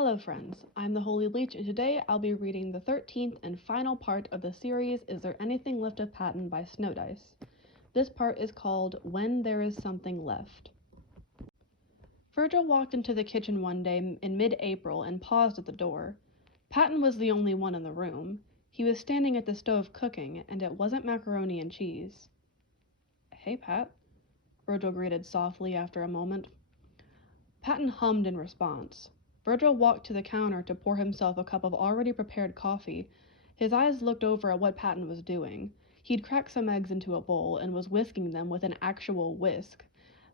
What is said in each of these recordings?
Hello friends, I'm the Holy Leech and today I'll be reading the 13th and final part of the series Is There Anything Left of Patton by Snowdice. This part is called When There Is Something Left. Virgil walked into the kitchen one day in mid-April and paused at the door. Patton was the only one in the room. He was standing at the stove cooking, and it wasn't macaroni and cheese. "Hey, Pat," Virgil greeted softly after a moment. Patton hummed in response. Virgil walked to the counter to pour himself a cup of already prepared coffee. His eyes looked over at what Patton was doing. He'd cracked some eggs into a bowl and was whisking them with an actual whisk.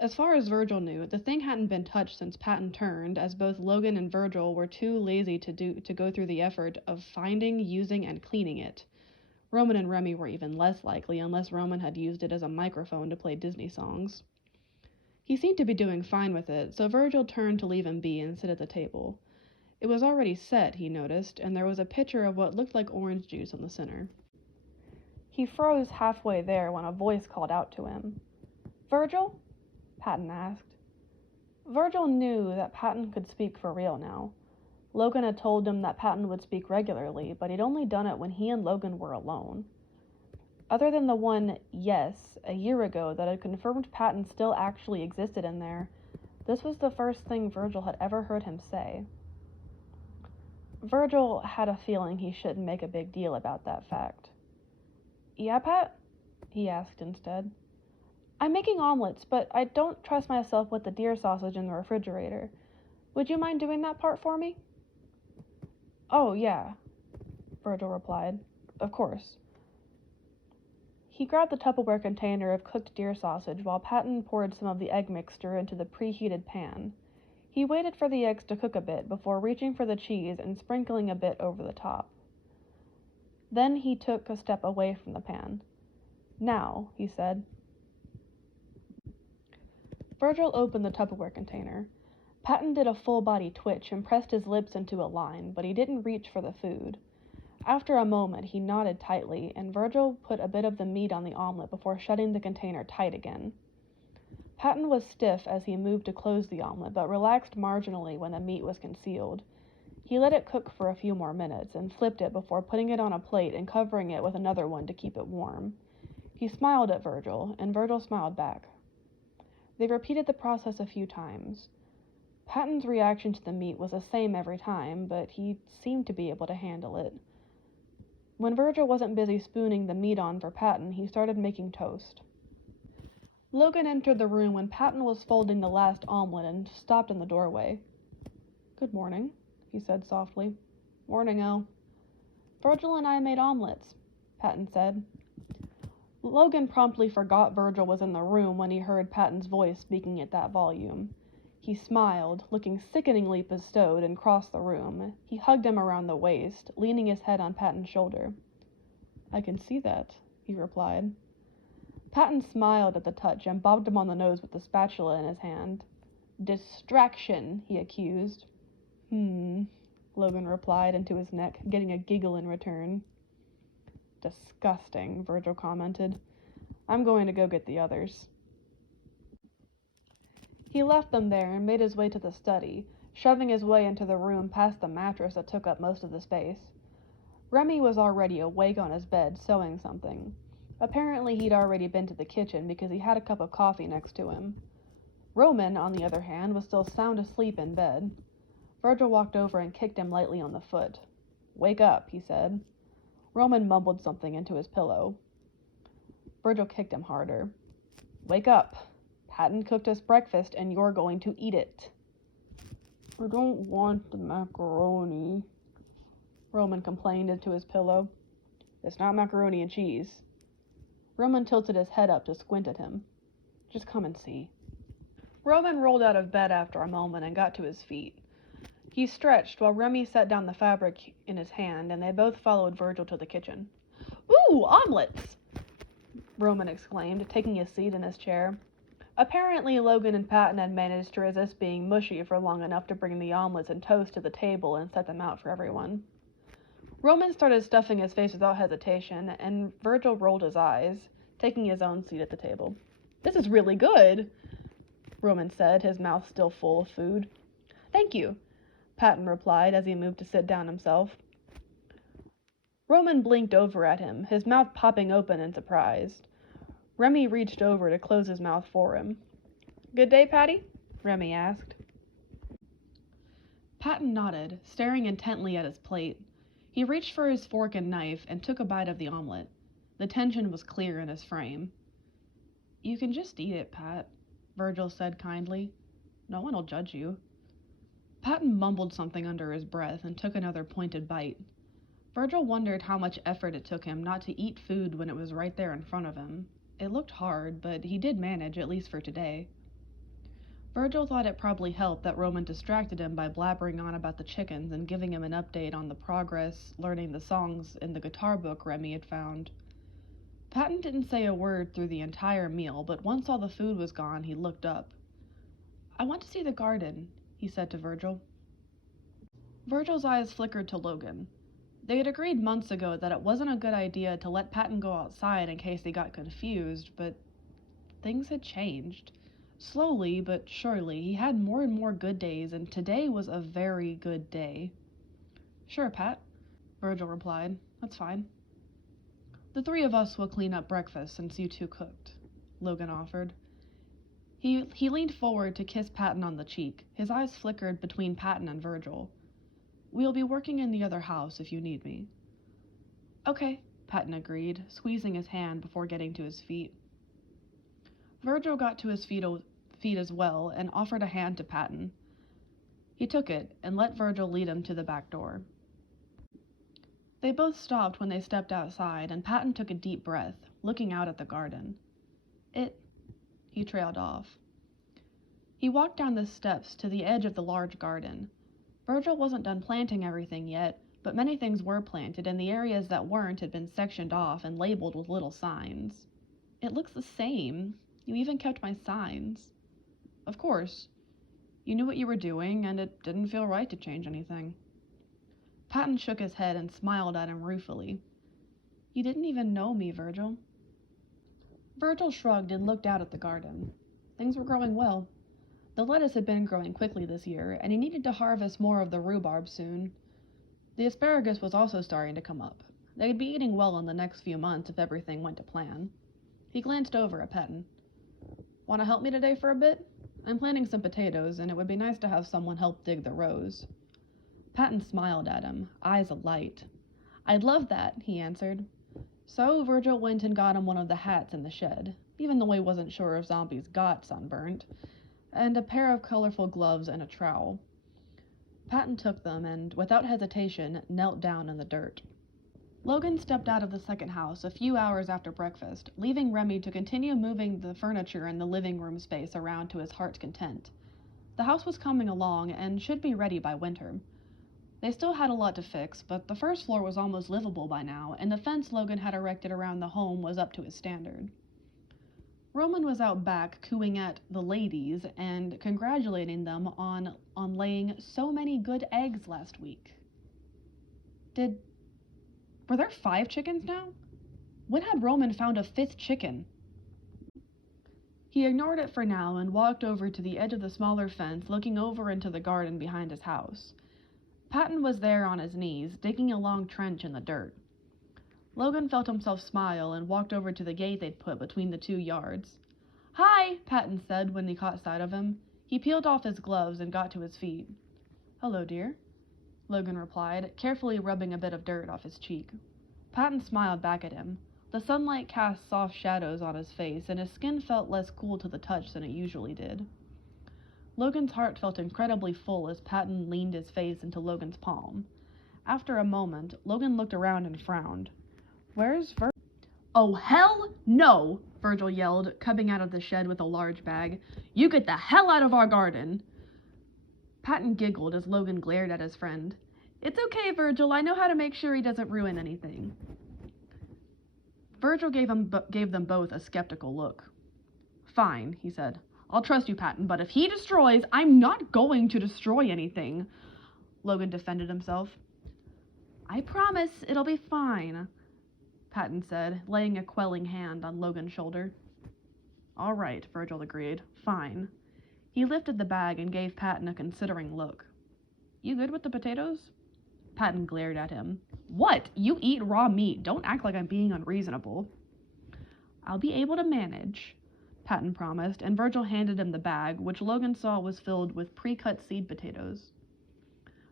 As far as Virgil knew, the thing hadn't been touched since Patton turned, as both Logan and Virgil were too lazy to go through the effort of finding, using, and cleaning it. Roman and Remy were even less likely, unless Roman had used it as a microphone to play Disney songs. He seemed to be doing fine with it, so Virgil turned to leave him be and sit at the table. It was already set, he noticed, and there was a pitcher of what looked like orange juice on the center. He froze halfway there when a voice called out to him. "Virgil?" Patton asked. Virgil knew that Patton could speak for real now. Logan had told him that Patton would speak regularly, but he'd only done it when he and Logan were alone. Other than the one "yes" a year ago that had confirmed Patton still actually existed in there, this was the first thing Virgil had ever heard him say. Virgil had a feeling he shouldn't make a big deal about that fact. "Yeah, Pat?" he asked instead. "I'm making omelets, but I don't trust myself with the deer sausage in the refrigerator. Would you mind doing that part for me?" "Oh, yeah," Virgil replied. "Of course." He grabbed the Tupperware container of cooked deer sausage while Patton poured some of the egg mixture into the preheated pan. He waited for the eggs to cook a bit before reaching for the cheese and sprinkling a bit over the top. Then he took a step away from the pan. "Now," he said. Virgil opened the Tupperware container. Patton did a full-body twitch and pressed his lips into a line, but he didn't reach for the food. After a moment, he nodded tightly, and Virgil put a bit of the meat on the omelet before shutting the container tight again. Patton was stiff as he moved to close the omelet, but relaxed marginally when the meat was concealed. He let it cook for a few more minutes, and flipped it before putting it on a plate and covering it with another one to keep it warm. He smiled at Virgil, and Virgil smiled back. They repeated the process a few times. Patton's reaction to the meat was the same every time, but he seemed to be able to handle it. When Virgil wasn't busy spooning the meat on for Patton, he started making toast. Logan entered the room when Patton was folding the last omelet and stopped in the doorway. "Good morning," he said softly. "Morning, El." "Virgil and I made omelets," Patton said. Logan promptly forgot Virgil was in the room when he heard Patton's voice speaking at that volume. He smiled, looking sickeningly bestowed, and crossed the room. He hugged him around the waist, leaning his head on Patton's shoulder. "I can see that," he replied. Patton smiled at the touch and bobbed him on the nose with the spatula in his hand. "Distraction," he accused. Logan replied into his neck, getting a giggle in return. "Disgusting," Virgil commented. "I'm going to go get the others." He left them there and made his way to the study, shoving his way into the room past the mattress that took up most of the space. Remy was already awake on his bed, sewing something. Apparently he'd already been to the kitchen because he had a cup of coffee next to him. Roman, on the other hand, was still sound asleep in bed. Virgil walked over and kicked him lightly on the foot. "Wake up," he said. Roman mumbled something into his pillow. Virgil kicked him harder. "Wake up. Patton cooked us breakfast and you're going to eat it." "I don't want the macaroni," Roman complained into his pillow. "It's not macaroni and cheese." Roman tilted his head up to squint at him. "Just come and see." Roman rolled out of bed after a moment and got to his feet. He stretched while Remy set down the fabric in his hand, and they both followed Virgil to the kitchen. "Ooh, omelets!" Roman exclaimed, taking his seat in his chair. Apparently Logan and Patton had managed to resist being mushy for long enough to bring the omelets and toast to the table and set them out for everyone. Roman started stuffing his face without hesitation, and Virgil rolled his eyes, taking his own seat at the table. "This is really good," Roman said, his mouth still full of food. "Thank you. Patton replied as he moved to sit down himself. Roman blinked over at him, his mouth popping open in surprise. Remy reached over to close his mouth for him. "Good day, Patty?" Remy asked. Patton nodded, staring intently at his plate. He reached for his fork and knife and took a bite of the omelet. The tension was clear in his frame. "You can just eat it, Pat," Virgil said kindly. "No one will judge you." Patton mumbled something under his breath and took another pointed bite. Virgil wondered how much effort it took him not to eat food when it was right there in front of him. It looked hard, but he did manage, at least for today. Virgil thought it probably helped that Roman distracted him by blabbering on about the chickens and giving him an update on the progress learning the songs in the guitar book Remy had found. Patton didn't say a word through the entire meal, but once all the food was gone, he looked up. "I want to see the garden," he said to Virgil. Virgil's eyes flickered to Logan. They had agreed months ago that it wasn't a good idea to let Patton go outside in case he got confused, but things had changed. Slowly but surely, he had more and more good days, and today was a very good day. "Sure, Pat," Virgil replied. "That's fine." "The three of us will clean up breakfast since you two cooked," Logan offered. He leaned forward to kiss Patton on the cheek. His eyes flickered between Patton and Virgil. "We'll be working in the other house if you need me." "Okay," Patton agreed, squeezing his hand before getting to his feet. Virgil got to his feet as well and offered a hand to Patton. He took it and let Virgil lead him to the back door. They both stopped when they stepped outside, and Patton took a deep breath, looking out at the garden. He trailed off. He walked down the steps to the edge of the large garden. Virgil wasn't done planting everything yet, but many things were planted, and the areas that weren't had been sectioned off and labeled with little signs. "It looks the same. You even kept my signs." "Of course. You knew what you were doing, and it didn't feel right to change anything." Patton shook his head and smiled at him ruefully. "You didn't even know me, Virgil." Virgil shrugged and looked out at the garden. Things were growing well. The lettuce had been growing quickly this year, and he needed to harvest more of the rhubarb soon. The asparagus was also starting to come up. They'd be eating well in the next few months if everything went to plan. He glanced over at Patton. "Want to help me today for a bit? I'm planting some potatoes, and it would be nice to have someone help dig the rows." Patton smiled at him, eyes alight. "I'd love that," he answered. So Virgil went and got him one of the hats in the shed, even though he wasn't sure if zombies got sunburnt, and a pair of colorful gloves and a trowel. Patton took them and, without hesitation, knelt down in the dirt. Logan stepped out of the second house a few hours after breakfast, leaving Remy to continue moving the furniture in the living room space around to his heart's content. The house was coming along and should be ready by winter. They still had a lot to fix, but the first floor was almost livable by now, and the fence Logan had erected around the home was up to his standard. Roman was out back cooing at the ladies and congratulating them on laying so many good eggs last week. Were there 5 chickens now? When had Roman found a 5th chicken? He ignored it for now and walked over to the edge of the smaller fence, looking over into the garden behind his house. Patton was there on his knees, digging a long trench in the dirt. Logan felt himself smile and walked over to the gate they'd put between the 2 yards. "Hi," Patton said when he caught sight of him. He peeled off his gloves and got to his feet. "Hello, dear," Logan replied, carefully rubbing a bit of dirt off his cheek. Patton smiled back at him. The sunlight cast soft shadows on his face, and his skin felt less cool to the touch than it usually did. Logan's heart felt incredibly full as Patton leaned his face into Logan's palm. After a moment, Logan looked around and frowned. "Where's Virgil?" "Oh, hell no!" Virgil yelled, coming out of the shed with a large bag. "You get the hell out of our garden!" Patton giggled as Logan glared at his friend. "It's okay, Virgil. I know how to make sure he doesn't ruin anything." Virgil gave them both a skeptical look. "Fine," he said. "I'll trust you, Patton, but if he destroys, I'm not going to destroy anything." Logan defended himself. "I promise it'll be fine," Patton said, laying a quelling hand on Logan's shoulder. "All right," Virgil agreed. "Fine." He lifted the bag and gave Patton a considering look. You good with the potatoes? Patton glared at him. What? You eat raw meat. Don't act like I'm being unreasonable. I'll be able to manage, Patton promised, and Virgil handed him the bag, which Logan saw was filled with pre-cut seed potatoes.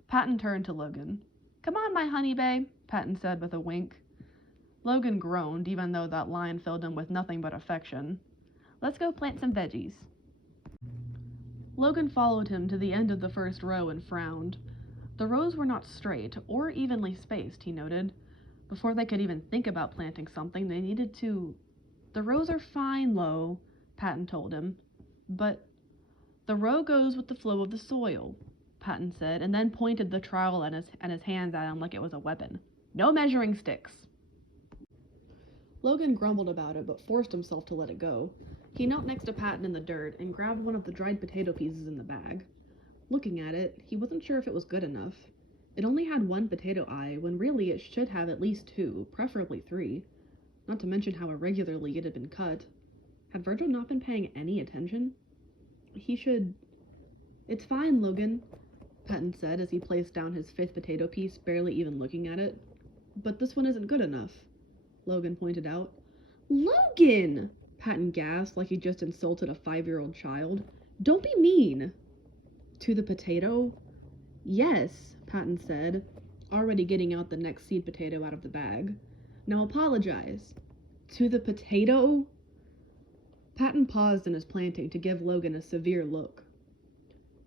Patton turned to Logan. Come on, my honey bay, Patton said with a wink. Logan groaned, even though that line filled him with nothing but affection. Let's go plant some veggies. Logan followed him to the end of the first row and frowned. The rows were not straight or evenly spaced, he noted. Before they could even think about planting something, they needed to... The rows are fine, Lo, Patton told him. But the row goes with the flow of the soil, Patton said, and then pointed the trowel and his hands at him like it was a weapon. No measuring sticks. Logan grumbled about it, but forced himself to let it go. He knelt next to Patton in the dirt and grabbed one of the dried potato pieces in the bag. Looking at it, he wasn't sure if it was good enough. It only had one potato eye, when really it should have at least two, preferably three. Not to mention how irregularly it had been cut. Had Virgil not been paying any attention? He should... It's fine, Logan, Patton said as he placed down his fifth potato piece, barely even looking at it. But this one isn't good enough, Logan pointed out. Logan! Patton gasped like he just insulted a 5-year-old child. Don't be mean. To the potato? Yes, Patton said, already getting out the next seed potato out of the bag. Now apologize. To the potato? Patton paused in his planting to give Logan a severe look.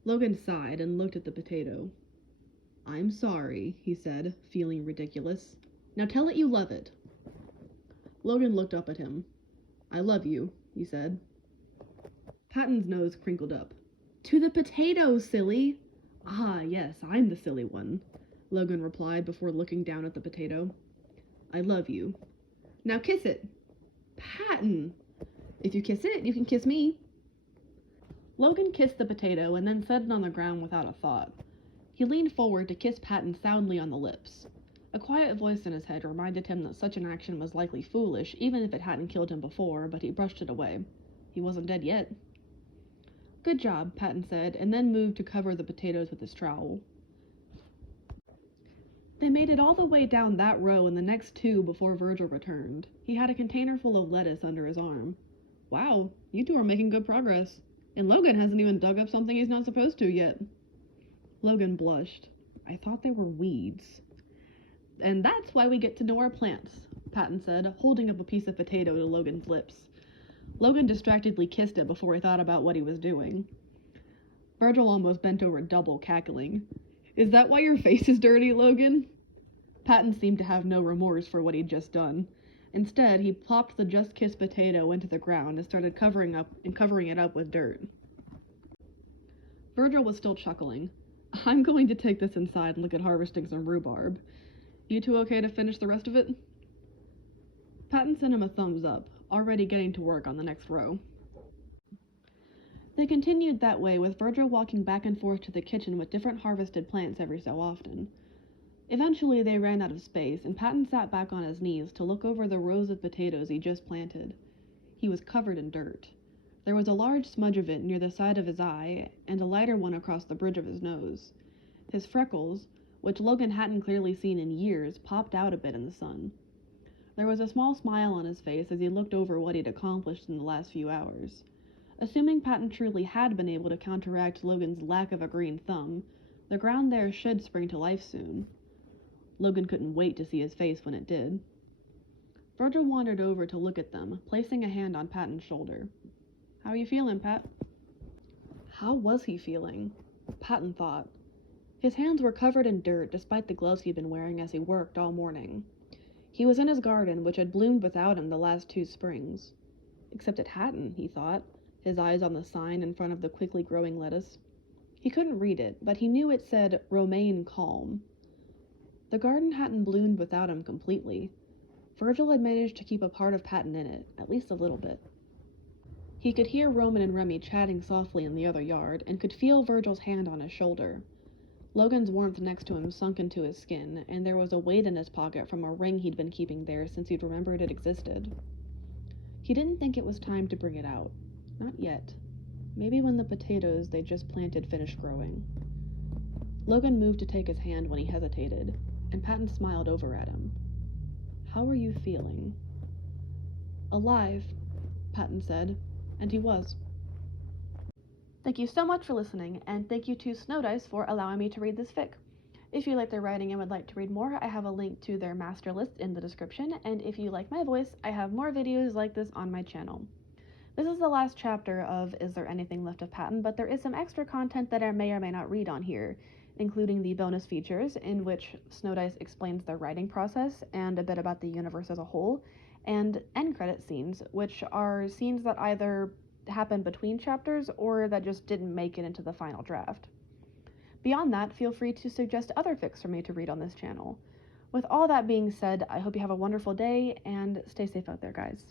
Logan sighed and looked at the potato. I'm sorry, he said, feeling ridiculous. Now tell it you love it. Logan looked up at him. I love you, he said. Patton's nose crinkled up. To the potato, silly! Ah, yes, I'm the silly one, Logan replied before looking down at the potato. I love you. Now kiss it. Patton! If you kiss it, you can kiss me. Logan kissed the potato and then set it on the ground without a thought. He leaned forward to kiss Patton soundly on the lips. A quiet voice in his head reminded him that such an action was likely foolish, even if it hadn't killed him before, but he brushed it away. He wasn't dead yet. Good job, Patton said, and then moved to cover the potatoes with his trowel. They made it all the way down that row and the next two before Virgil returned. He had a container full of lettuce under his arm. Wow, you two are making good progress. And Logan hasn't even dug up something he's not supposed to yet. Logan blushed. I thought they were weeds. And that's why we get to know our plants, Patton said, holding up a piece of potato to Logan's lips. Logan distractedly kissed it before he thought about what he was doing. Virgil almost bent over double, cackling. Is that why your face is dirty, Logan? Patton seemed to have no remorse for what he'd just done. Instead, he plopped the just-kissed potato into the ground and started covering it up with dirt. Virgil was still chuckling. I'm going to take this inside and look at harvesting some rhubarb. You two okay to finish the rest of it? Patton sent him a thumbs up, already getting to work on the next row. They continued that way, with Virgil walking back and forth to the kitchen with different harvested plants every so often. Eventually they ran out of space, and Patton sat back on his knees to look over the rows of potatoes he just planted. He was covered in dirt. There was a large smudge of it near the side of his eye, and a lighter one across the bridge of his nose. His freckles, which Logan hadn't clearly seen in years, popped out a bit in the sun. There was a small smile on his face as he looked over what he'd accomplished in the last few hours. Assuming Patton truly had been able to counteract Logan's lack of a green thumb, the ground there should spring to life soon. Logan couldn't wait to see his face when it did. Virgil wandered over to look at them, placing a hand on Patton's shoulder. How are you feeling, Pat? How was he feeling? Patton thought. His hands were covered in dirt despite the gloves he'd been wearing as he worked all morning. He was in his garden, which had bloomed without him the last 2 springs. Except it hadn't, he thought, his eyes on the sign in front of the quickly growing lettuce. He couldn't read it, but he knew it said, Remain calm. The garden hadn't bloomed without him completely. Virgil had managed to keep a part of Patton in it, at least a little bit. He could hear Roman and Remy chatting softly in the other yard, and could feel Virgil's hand on his shoulder. Logan's warmth next to him sunk into his skin, and there was a weight in his pocket from a ring he'd been keeping there since he'd remembered it existed. He didn't think it was time to bring it out. Not yet. Maybe when the potatoes they just planted finished growing. Logan moved to take his hand when he hesitated, and Patton smiled over at him. "How are you feeling?" "Alive," Patton said, and he was. Thank you so much for listening, and thank you to Snowdice for allowing me to read this fic. If you like their writing and would like to read more, I have a link to their master list in the description, and if you like my voice, I have more videos like this on my channel. This is the last chapter of Is There Anything Left of Patton, but there is some extra content that I may or may not read on here, including the bonus features, in which Snowdice explains their writing process and a bit about the universe as a whole, and end credit scenes, which are scenes that either happen between chapters or that just didn't make it into the final draft. Beyond that, feel free to suggest other fics for me to read on this channel. With all that being said, I hope you have a wonderful day, and stay safe out there, guys.